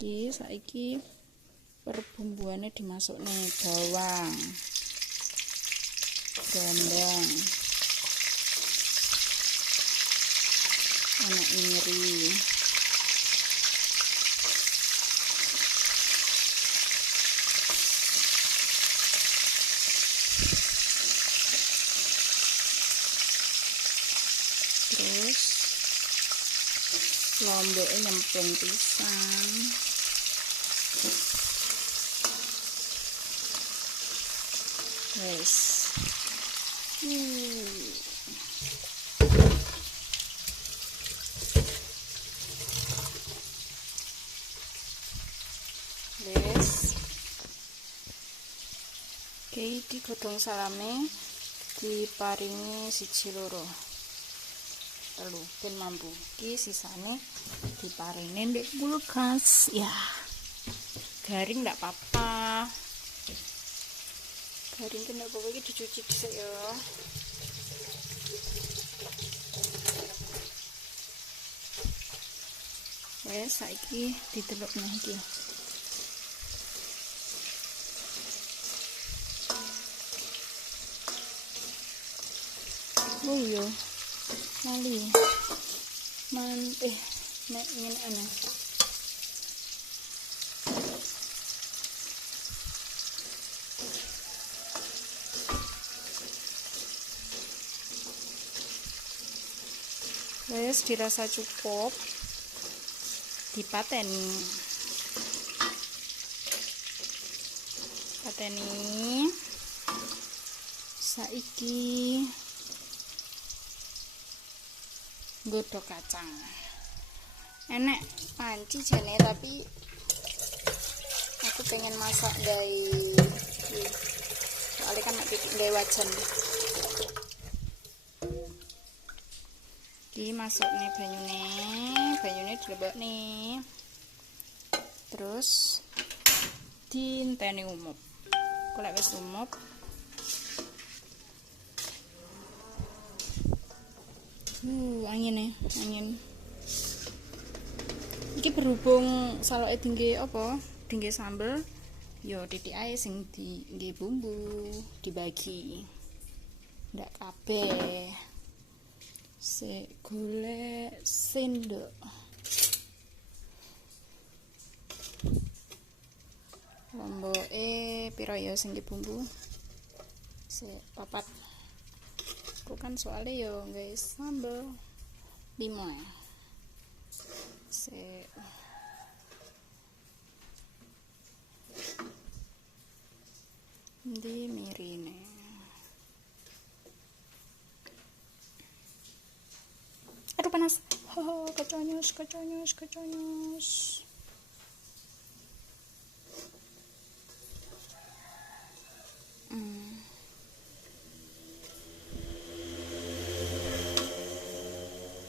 Saiki perbumbuannya dimasukne bawang, brambang, ana ingri, terus lomboke nyemplung pisang, wes oke, iki godhong salame diparingi 1 loro 3 ben mampu. Iki sisane diparingi ndek kulkas ya. Garing ndak apa-apa. Garing kena apa iki dicuci dhisik ya. Wes saiki diteluk neh iki. Oh iya. Lali. Nek ingin ana. Wes dirasa cukup. Dipateni. Saiki godhog kacang. Enek panci jane tapi aku pengen masak gawe soalnya kan nek gawe wajan. Iki masukne banyune dilebokne. Terus diinteni umup. Kok lek wis umup angin. Iki berhubung saloke dingge sambel, yo titik ae sing dingge bumbu dibagi. Ndak kabeh. Sik golek sendok. Lomboke pira ya sing bumbu? Sik 4. Kan soalnya yo guys sambel 5 ya. Di mirine. Aduh panas. Kaconyos.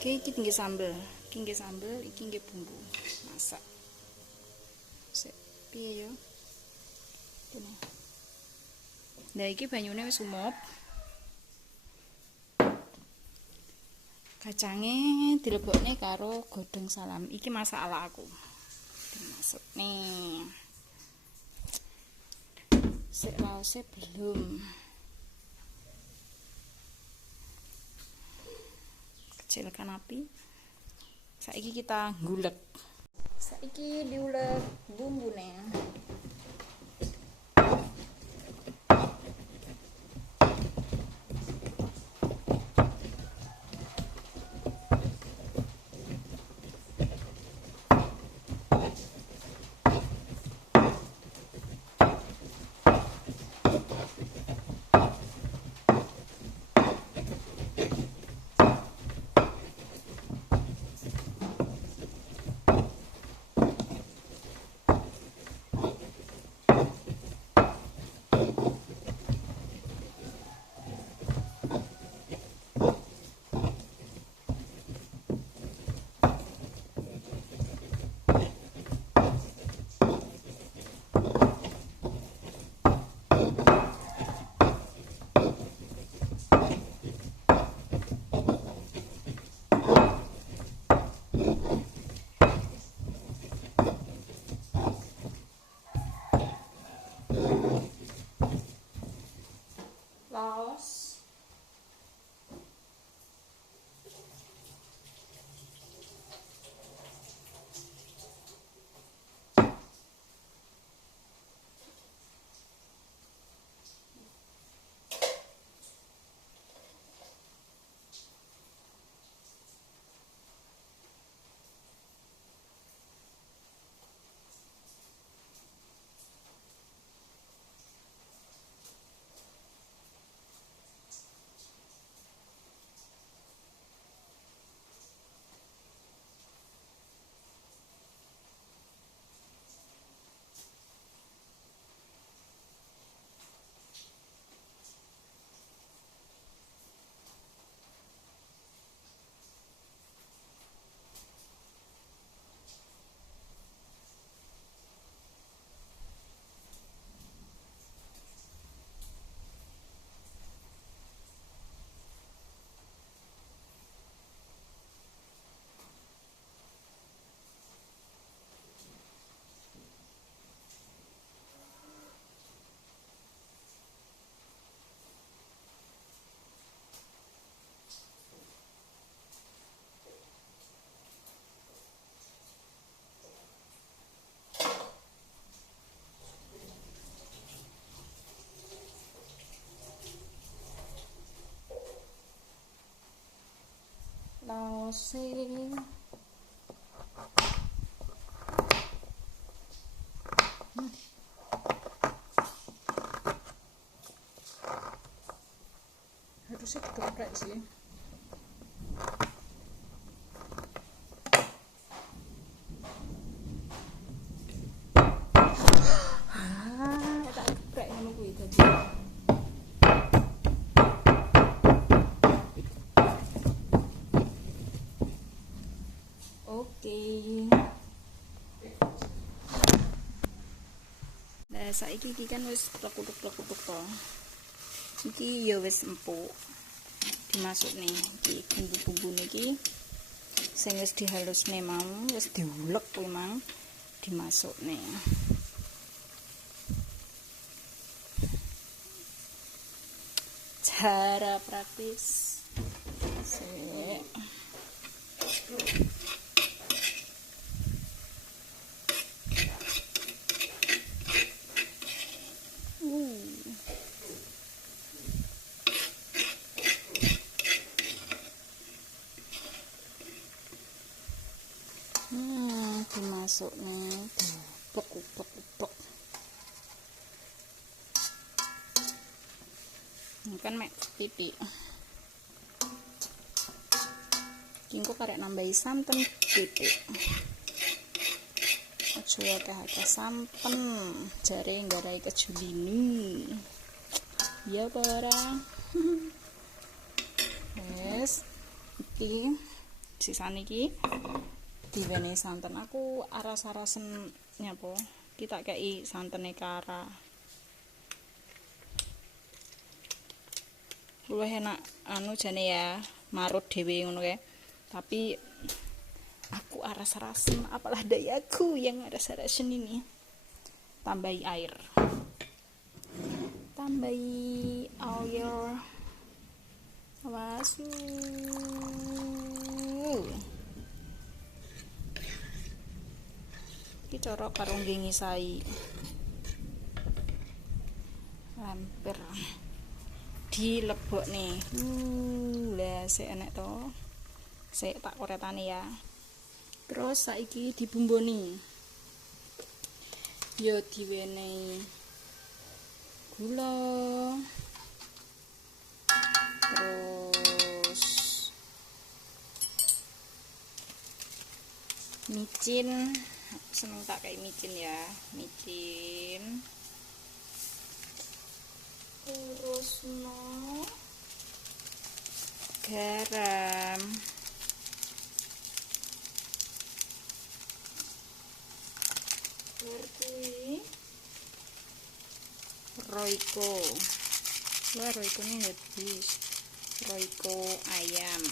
Oke, iki tinggi sambel, iki nggih bumbu masak. Sik piye yo? Kene. Nah, iki banyune wis umup. Kacange dilebokne karo godhong salam. Iki masak ala aku. Dimasuk nih. Sik laose belum. Kecilkan api. Saiki kita ngulek. Saiki diulek bumbune. saose. Harusnya geprek sih. Tak geprek ngono kuwi dadi. Oke. Nah, saiki iki kan wis plek-plek to. Iki ya wis empuk. Dimasuk nih iki bumbu-bumbu niki sing wis dihalusne mau wis diulek kuwi mang dimasuk nih. Cara praktis sik. Dimasuk nih, plek. Ini kan mek titik. Kingko karek nambahi santen titik. Aja akeh-akeh santen, jare nggarai kejulini. Ya para. Wes, iki sisane iki diwenehi santen. Aku aras-arasen nyapa kita kei santene kara luwih enak anu jane ya marut dhewe ngono kae, tapi aku aras-arasen, apalah dayaku yang aras-arasen ini. Tambahi air, awas. Iki cara karo ngisai hampir dilebokne. Lah sik enek to. Sik tak koretane ya. Terus saiki dibumboni. Ya diwenehi gula. Terus micin. Seneng tak kayak micin ya, micin. Terus garam. Ngerti? Royco. Wah, Royco ini habis. Royco ayam.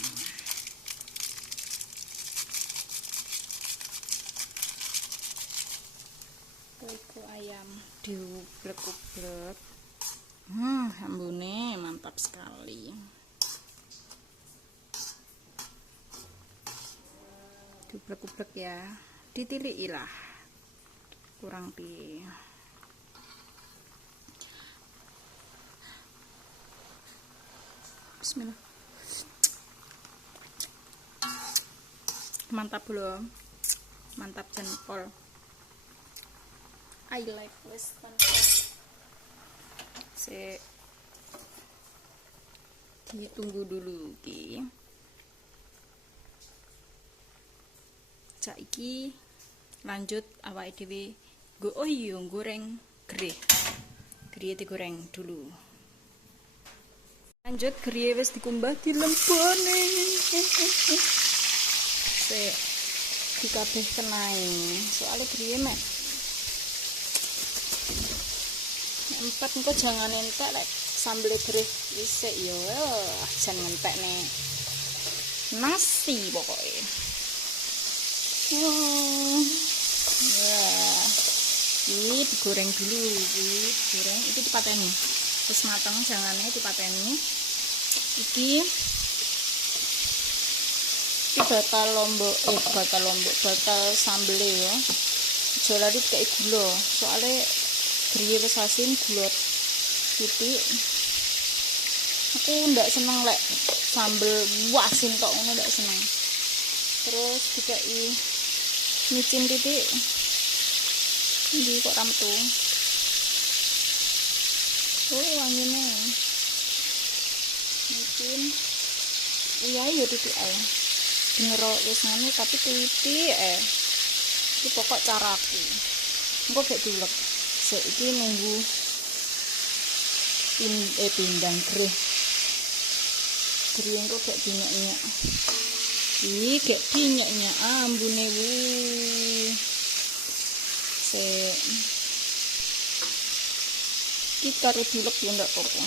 Royco ayam diublek-ublek. Ambune mantap sekali. Diublek-ublek ya. Ditiliki lah. Kurang pi. Bismillah. Mantap belum? Mantap jempol. I like western. Ditunggu dulu iki. Saiki lanjut awake dhewe goreng gerih. Gerih digoreng dulu. Lanjut gerih wis dikumbah dilempone. Sik dikabeh kenae. Soale gerih mek empat engko jangan entek lek sambel gerih isik yo jan ngentekne nasi pokoke. Wah. Ini digoreng dulu digoreng itu dipateni. Terus mateng jangane dipateni. Iki bakal bakal sambel ya. Aja lali kaya gula. Soale griye wis asin gula titik. Aku ndak seneng lek sambel asin tok ngono ndak seneng. Terus dikai micin titik. Ini kok ramtu. Oh, wanginya. Micin. Iya, ya titik ae. Bener wis ngono tapi titik Iki pokok caraku. Engko gak diulek. Sik iki nunggu pindang greh. Greh engko gak dinyak-nyak. Iki gak dinyak-nyak ambune wuh. Sik. Iki karo diulek ya ndak apa-apa.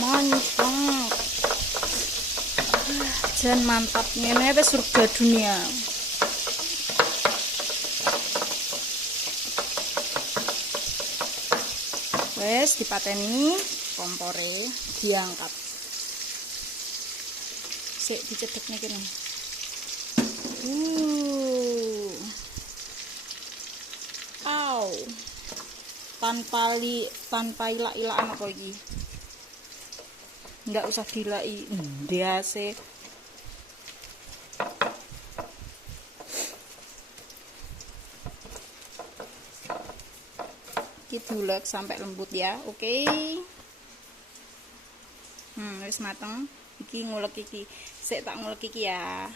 Mantap. Jan mantap ngene wis surga dunia. Wes dipateni kompore diangkat. Sik dicedhekne kene. Au. Tanpa ilak-ilakan apa iki? Enggak usah dilai ndase. Kita ulek sampai lembut ya, oke. Wis mateng. Iki ngulek iki. Sik tak ngulek iki ya.